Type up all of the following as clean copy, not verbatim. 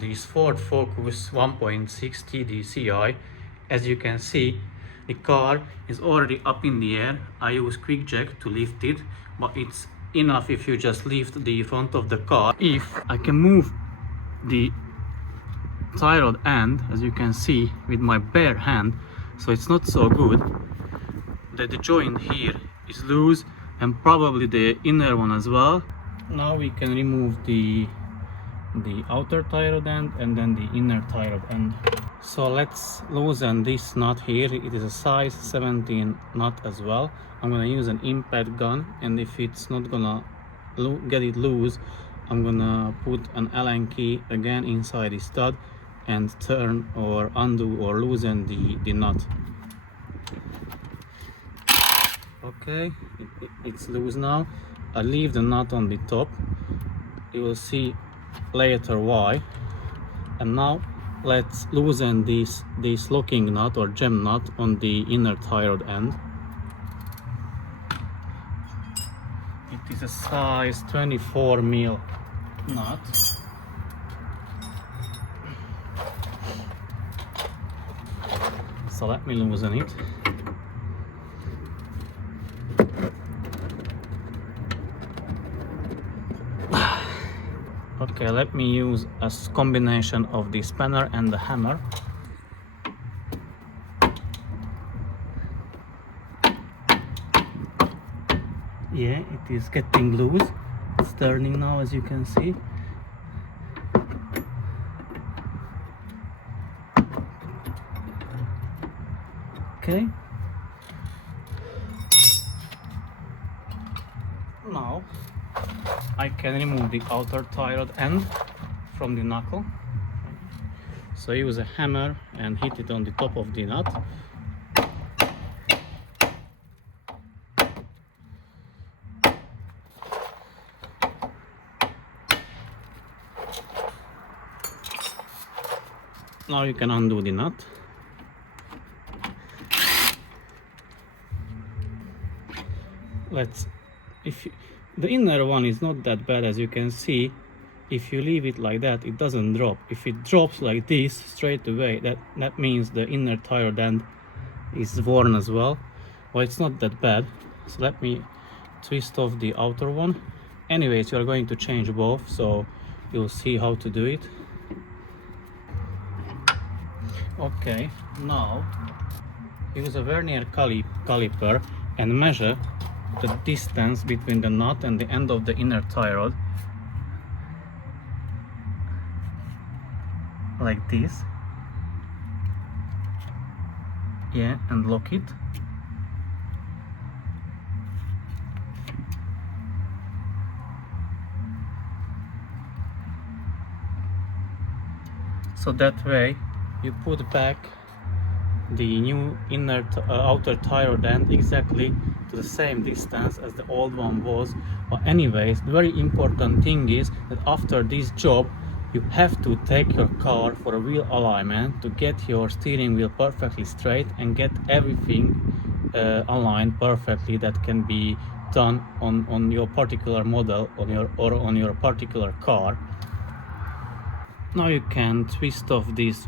This Ford Focus 1.6 TDCI, as you can see, the car is already up in the air. I use quick jack to lift it, but it's enough if you just lift the front of the car. If I can move the tie rod end, as you can see, with my bare hand, so it's not so good. The joint here is loose and probably the inner one as well. Now we can remove the outer tie rod end and then the inner tie rod end. So let's loosen this nut here. It is a size 17 nut as well. I'm gonna use an impact gun, and if it's not gonna get it loose, I'm gonna put an Allen key again inside the stud and turn or undo or loosen the nut. Okay, it's loose now. I leave the nut on the top. You will see later why. And now let's loosen this locking nut or gem nut on the inner tie rod end. It is a size 24 mil nut. So let me loosen it. Okay, let me use a combination of the spanner and the hammer. Yeah, it is getting loose. It's turning now, as you can see. Okay. Now I can remove the outer tie rod end from the knuckle. So use a hammer and hit it on the top of the nut. Now you can undo the nut. The inner one is not that bad, as you can see. If you leave it like that, it doesn't drop. If it drops like this straight away, that means the inner tie rod end is worn as well. Well, it's not that bad. So let me twist off the outer one. Anyways, you are going to change both, so you'll see how to do it. Okay, now use a vernier caliper and measure the distance between the nut and the end of the inner tie rod, like this. Yeah, and lock it. So that way you put back the new outer tie rod end exactly to the same distance as the old one was. But anyways, the very important thing is that after this job you have to take your car for a wheel alignment to get your steering wheel perfectly straight and get everything aligned perfectly that can be done on your particular model on your particular car. Now you can twist off this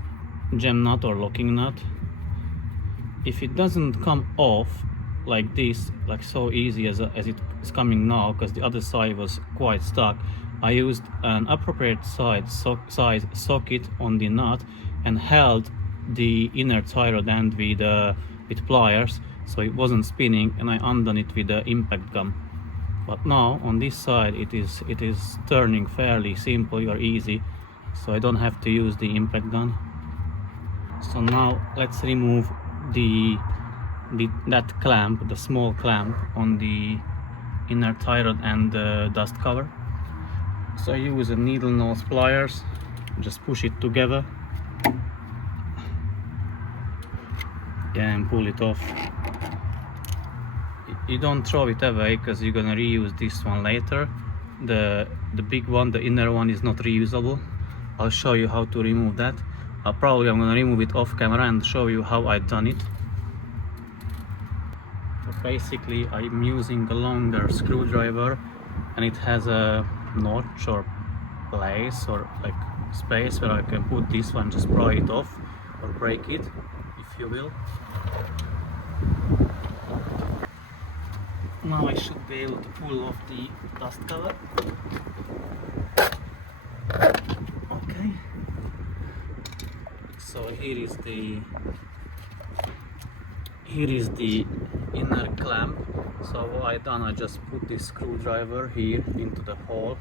gem nut or locking nut. If it doesn't come off like this, like so easy as it is coming now, because the other side was quite stuck, I used an appropriate size socket on the nut and held the inner tie rod end with pliers, so it wasn't spinning, and I undone it with the impact gun. But now on this side it is turning fairly simple or easy, so I don't have to use the impact gun. So now let's remove that clamp, the small clamp on the inner tie rod and the dust cover. So I use a needle nose pliers, just push it together, yeah, and pull it off. You don't throw it away because you're gonna reuse this one later. The big one, the inner one, is not reusable. I'll show you how to remove that. I'm gonna remove it off camera and show you how I've done it. So basically I'm using a longer screwdriver, and it has a notch or place or like space where I can put this one, just pry it off or break it if you will. Now I should be able to pull off the dust cover. Okay, so here is the inner clamp. So what I done, I just put this screwdriver here into the hole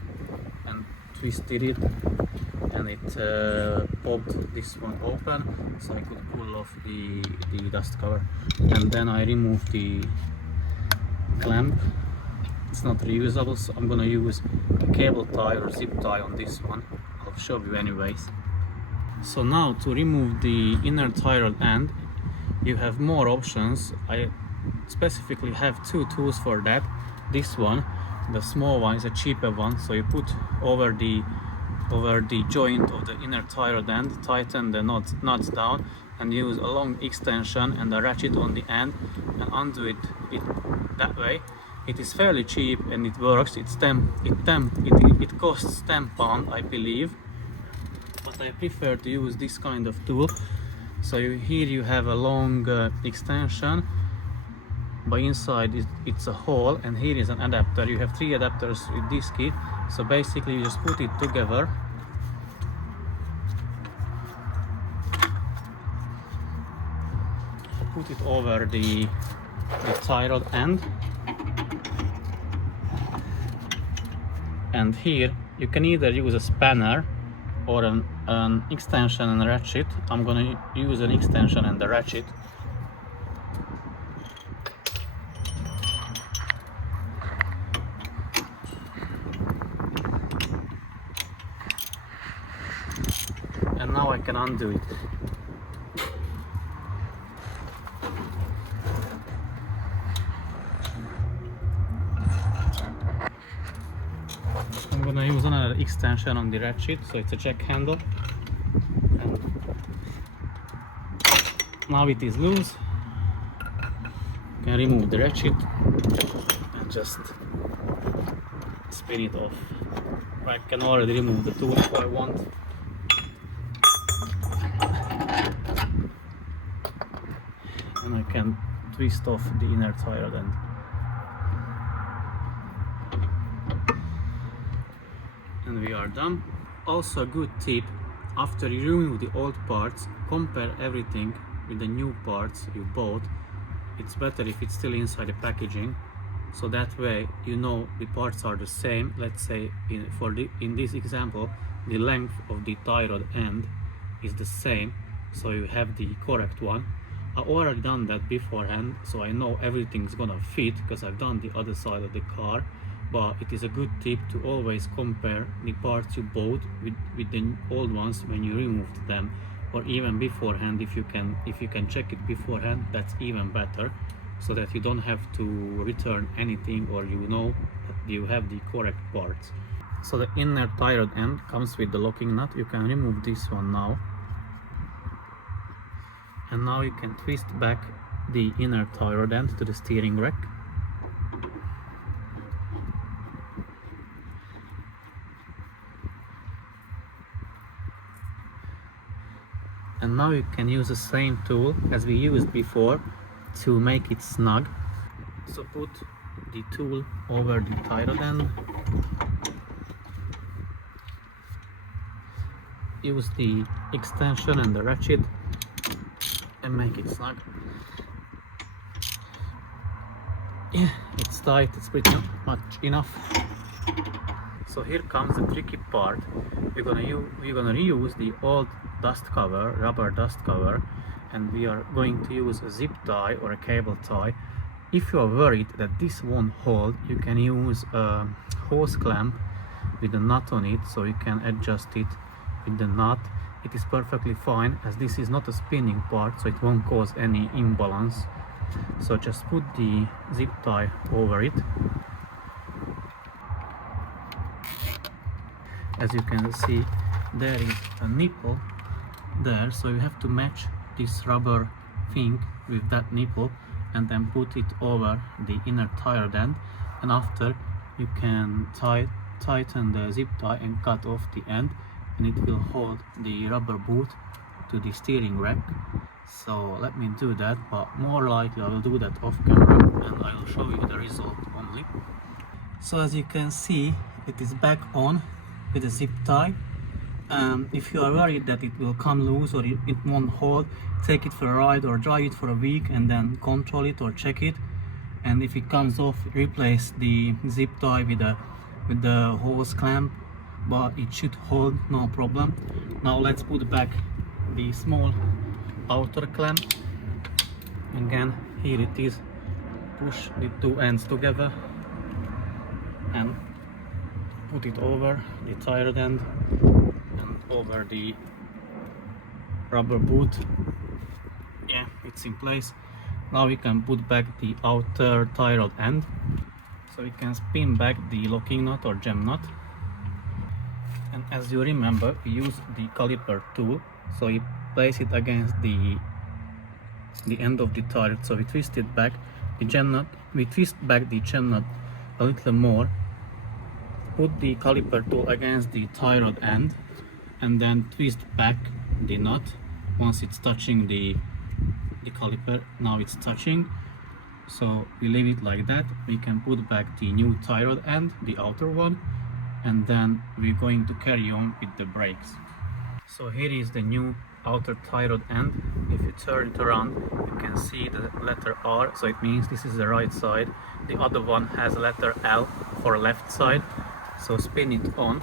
and twisted it, and it popped this one open, so I could pull off the dust cover. And then I removed the clamp. It's not reusable, so I'm gonna use a cable tie or zip tie on this one. I'll show you anyways. So now to remove the inner tie rod end, you have more options. I specifically have two tools for that. This one, the small one, is a cheaper one, so you put over the joint of the inner tie rod end, tighten the nuts down, and use a long extension and a ratchet on the end and undo it that way. It is fairly cheap and it works. It costs £10, I believe, but I prefer to use this kind of tool. So here you have a long extension, but inside it's a hole, and here is an adapter. You have 3 adapters with this kit, so basically you just put it together. Put it over the tie rod end, and here you can either use a spanner or an extension and a ratchet. I'm gonna use an extension and a ratchet. And now I can undo it. I'm gonna use another extension on the ratchet, so it's a jack handle. And now it is loose. You can remove the ratchet and just spin it off. I can already remove the tool if I want. And I can twist off the inner tie rod end. And we are done. Also a good tip, after you remove the old parts, compare everything with the new parts you bought. It's better if it's still inside the packaging, so that way you know the parts are the same. Let's say in this example, the length of the tie rod end is the same, so you have the correct one. I already done that beforehand, so I know everything's gonna fit because I've done the other side of the car. But it is a good tip to always compare the parts you bought with the old ones when you removed them, or even beforehand. If you can check it beforehand, that's even better, so that you don't have to return anything, or you know that you have the correct parts. So the inner tie rod end comes with the locking nut. You can remove this one now, and now you can twist back the inner tie rod end to the steering rack. And now you can use the same tool as we used before to make it snug. So put the tool over the tie rod end, use the extension and the ratchet and make it snug. Yeah, it's tight, it's pretty much enough. So here comes the tricky part. We're gonna reuse the old dust cover, rubber dust cover, and we are going to use a zip tie or a cable tie. If you are worried that this won't hold, you can use a hose clamp with a nut on it, so you can adjust it with the nut. It is perfectly fine, as this is not a spinning part, so it won't cause any imbalance. So just put the zip tie over it. As you can see, there is a nipple there, so you have to match this rubber thing with that nipple and then put it over the inner tie rod end, and after you can tighten the zip tie and cut off the end, and it will hold the rubber boot to the steering rack. So let me do that, but more likely I will do that off camera and I will show you the result only. So as you can see, it is back on with a zip tie. If you are worried that it will come loose or it won't hold, take it for a ride or drive it for a week and then control it or check it. And if it comes off, replace the zip tie with the hose clamp, but it should hold, no problem. Now let's put back the small outer clamp. Again, here it is. Push the two ends together and put it over the tire end and over the rubber boot. Yeah, it's in place. Now we can put back the outer tie rod end, so we can spin back the locking nut or gem nut. And as you remember, we use the caliper tool, so you place it against the end of the tire. So we twist it back, the gem nut. We twist back the gem nut a little more. Put the caliper tool against the tie rod end, and then twist back the nut once it's touching the caliper. Now it's touching, so we leave it like that. We can put back the new tie rod end, the outer one, and then we're going to carry on with the brakes. So here is the new outer tie rod end. If you turn it around, you can see the letter R, so it means this is the right side. The other one has a letter L for left side. So spin it on.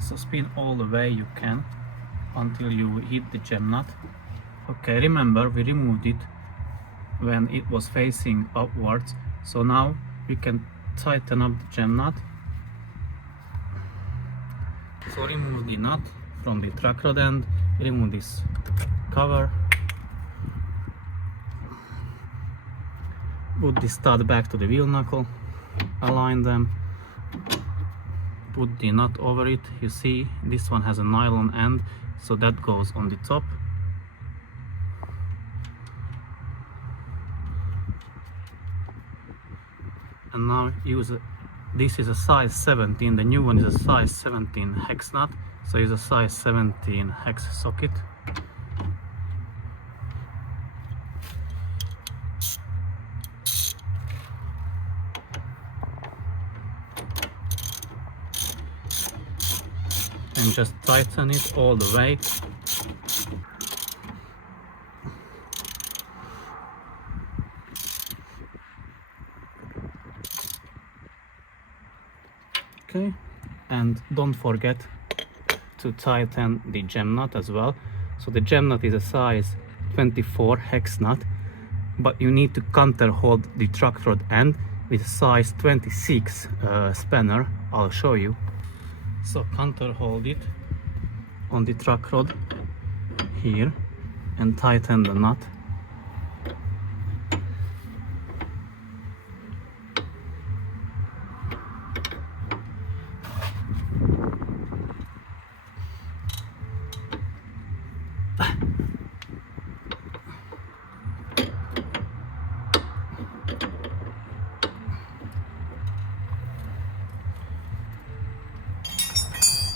So spin all the way you can until you hit the gem nut. Okay, remember we removed it when it was facing upwards, so now we can tighten up the gem nut. So remove the nut from the track rod end, remove this cover, put the stud back to the wheel knuckle, align them, put the nut over it. You see this one has a nylon end, so that goes on the top. And now this is a size 17, the new one is a size 17 hex nut, so it's a size 17 hex socket. And just tighten it all the way. Okay, and don't forget to tighten the gem nut as well. So the gem nut is a size 24 hex nut, but you need to counter hold the truck rod end with a size 26 spanner. I'll show you. So counter hold it on the truck rod here and tighten the nut.